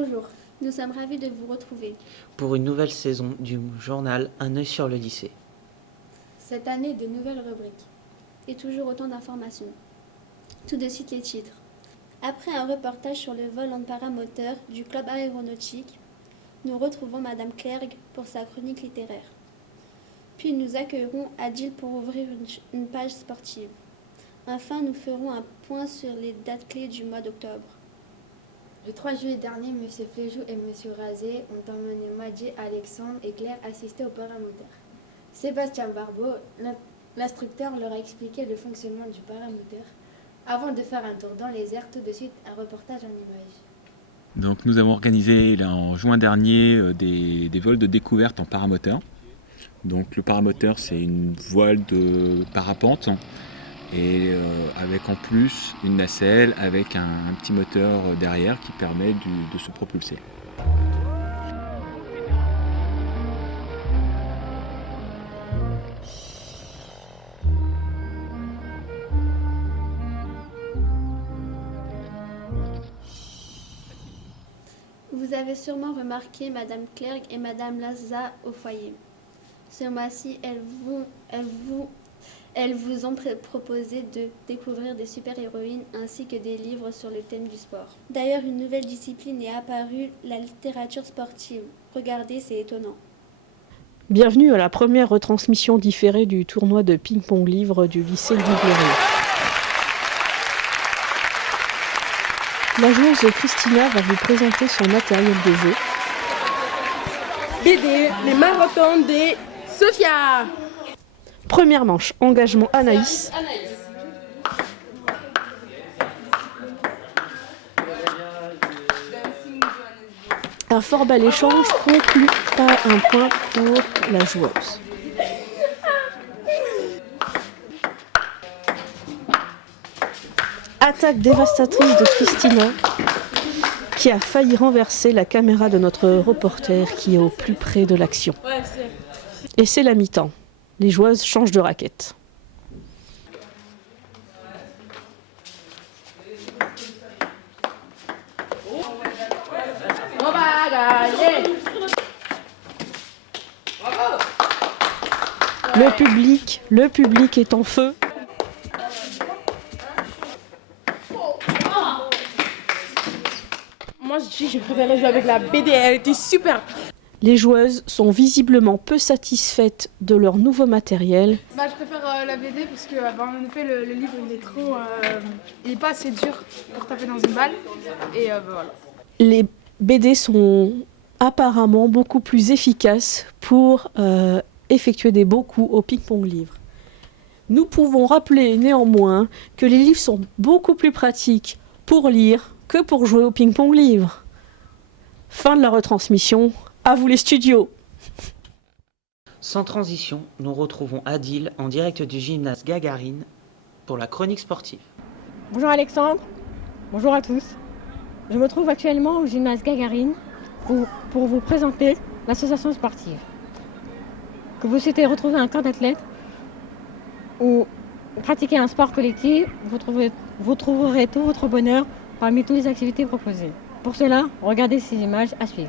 Bonjour, nous sommes ravis de vous retrouver. Pour une nouvelle saison du journal Un œil sur le lycée. Cette année, de nouvelles rubriques. Et toujours autant d'informations. Tout de suite les titres. Après un reportage sur le vol en paramoteur du club aéronautique, nous retrouvons Madame Clergue pour sa chronique littéraire. Puis nous accueillerons Adil pour ouvrir une page sportive. Enfin, nous ferons un point sur les dates clés du mois d'octobre. Le 3 juillet dernier, M. Fléjou et M. Razé ont emmené Madji, Alexandre et Claire assister au paramoteur. Sébastien Barbeau, l'instructeur, leur a expliqué le fonctionnement du paramoteur avant de faire un tour dans les airs. Tout de suite, un reportage en images. Donc nous avons organisé là, en juin dernier des vols de découverte en paramoteur. Donc le paramoteur, c'est une voile de parapente et avec en plus une nacelle avec un petit moteur derrière qui permet de se propulser. Vous avez sûrement remarqué Madame Clergue et Madame Laza au foyer. Ce mois-ci, elles vous ont proposé de découvrir des super-héroïnes ainsi que des livres sur le thème du sport. D'ailleurs, une nouvelle discipline est apparue, la littérature sportive. Regardez, c'est étonnant. Bienvenue à la première retransmission différée du tournoi de ping-pong livre du lycée Louis Blériot. La joueuse Christina va vous présenter son matériel de jeu. BD, les marathons des Sophia. Première manche, engagement Anaïs. Un fort bel échange conclut par un point pour la joueuse. Attaque dévastatrice de Christina qui a failli renverser la caméra de notre reporter qui est au plus près de l'action. Et c'est la mi-temps. Les joueuses changent de raquette. On va gagner. Le public est en feu. Moi, je préférais jouer avec la BD, elle était super. Les joueuses sont visiblement peu satisfaites de leur nouveau matériel. Je préfère la BD parce que en effet le livre il est pas assez dur pour taper dans une balle et voilà. Les BD sont apparemment beaucoup plus efficaces pour effectuer des beaux coups au ping-pong livre. Nous pouvons rappeler néanmoins que les livres sont beaucoup plus pratiques pour lire que pour jouer au ping-pong livre. Fin de la retransmission. À vous les studios. Sans transition, nous retrouvons Adil en direct du gymnase Gagarine pour la chronique sportive. Bonjour Alexandre, bonjour à tous. Je me trouve actuellement au gymnase Gagarine pour vous présenter l'association sportive. Que vous souhaitez retrouver un corps d'athlète ou pratiquer un sport collectif, vous trouverez tout votre bonheur parmi toutes les activités proposées. Pour cela, regardez ces images à suivre.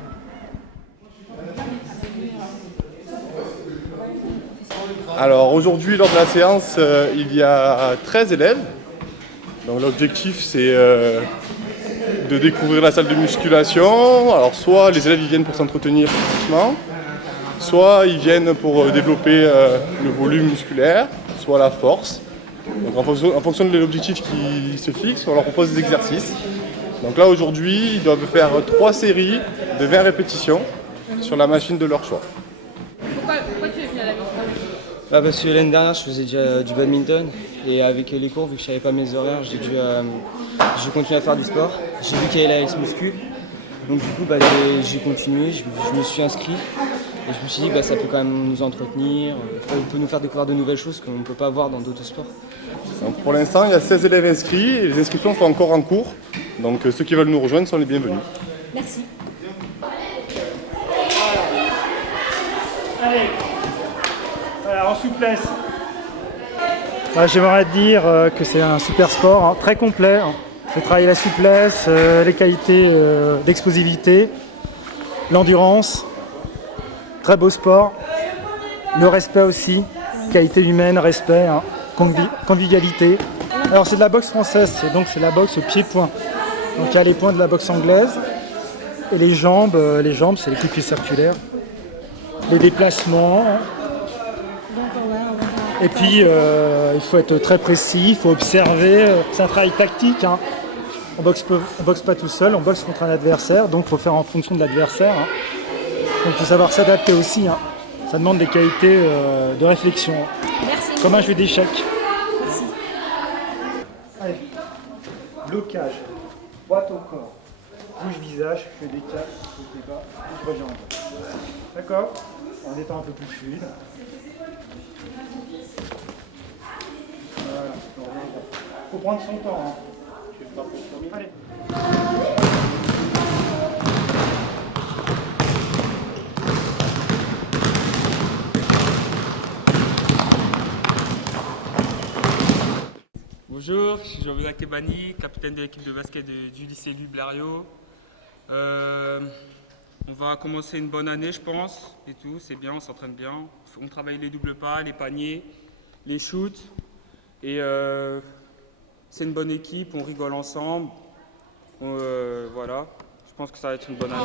Alors aujourd'hui, lors de la séance, il y a 13 élèves. Donc l'objectif, c'est de découvrir la salle de musculation. Alors soit les élèves ils viennent pour s'entretenir physiquement, soit ils viennent pour développer le volume musculaire, soit la force. Donc en fonction de l'objectif qui se fixe, on leur propose des exercices. Donc là aujourd'hui, ils doivent faire 3 séries de 20 répétitions sur la machine de leur choix. Pourquoi tu es venu à la musculation? Parce que l'année dernière, je faisais déjà du badminton et avec les cours, vu que je savais pas mes horaires, j'ai continué à faire du sport. J'ai vu qu'il y avait la S-Muscu, donc du coup j'ai continué, je me suis inscrit et je me suis dit ça peut quand même nous entretenir, on peut nous faire découvrir de nouvelles choses qu'on ne peut pas voir dans d'autres sports. Donc pour l'instant, il y a 16 élèves inscrits et les inscriptions sont encore en cours, donc ceux qui veulent nous rejoindre sont les bienvenus. Merci. Allez. Voilà, en souplesse. J'aimerais dire que c'est un super sport, très complet, Je vais travailler la souplesse, les qualités d'explosivité, l'endurance, très beau sport, le respect aussi, qualité humaine, respect, hein, convivialité. Alors c'est de la boxe française, donc c'est la boxe au pied-point. Donc il y a les points de la boxe anglaise et les jambes c'est les coups de pied circulaires, les déplacements. Et puis il faut être très précis, il faut observer, c'est un travail tactique. Hein. On boxe pas tout seul, on boxe contre un adversaire, donc il faut faire en fonction de l'adversaire. Hein. Donc il faut savoir s'adapter aussi. Hein. Ça demande des qualités de réflexion. Merci. Comme un jeu d'échecs. Merci. Allez, blocage, droite au corps, bouge visage, je décale, je débat, je rejambe. D'accord? En étant un peu plus fluide. Voilà, faut prendre son temps. Hein. Allez. Bonjour, je suis Jean-Benoît Kebani, capitaine de l'équipe de basket du lycée Louis Blériot. On va commencer une bonne année, je pense, et tout, c'est bien, on s'entraîne bien. On travaille les doubles pas, les paniers, les shoots. Et c'est une bonne équipe, on rigole ensemble. Voilà, je pense que ça va être une bonne année.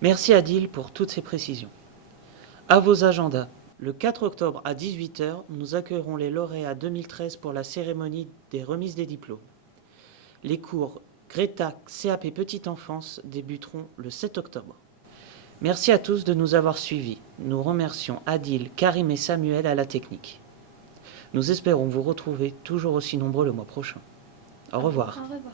Merci Adil pour toutes ces précisions. À vos agendas, le 4 octobre à 18 h, nous accueillerons les lauréats 2013 pour la cérémonie des remises des diplômes. Les cours Greta CAP Petite Enfance débuteront le 7 octobre. Merci à tous de nous avoir suivis. Nous remercions Adil, Karim et Samuel à la technique. Nous espérons vous retrouver toujours aussi nombreux le mois prochain. Au revoir. Au revoir.